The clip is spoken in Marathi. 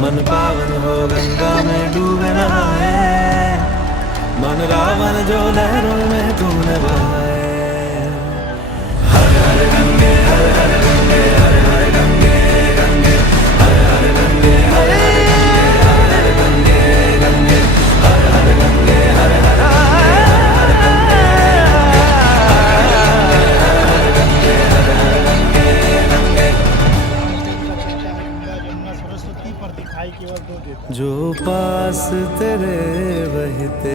मन पावन हो गंगा में डूबे नहाए, मन रावण जो लहरों में तूने बहाए। हर हर गंगे हर हर गंगे हर हर गंगे गंगे हर हर गंगे हर हर गंगे हर हर गंगे हर हर गंगे हर हर गंगे गंगे। सरस्वती प्रतीक खाई केवल दो देता जो पास तेरे वही तेरे।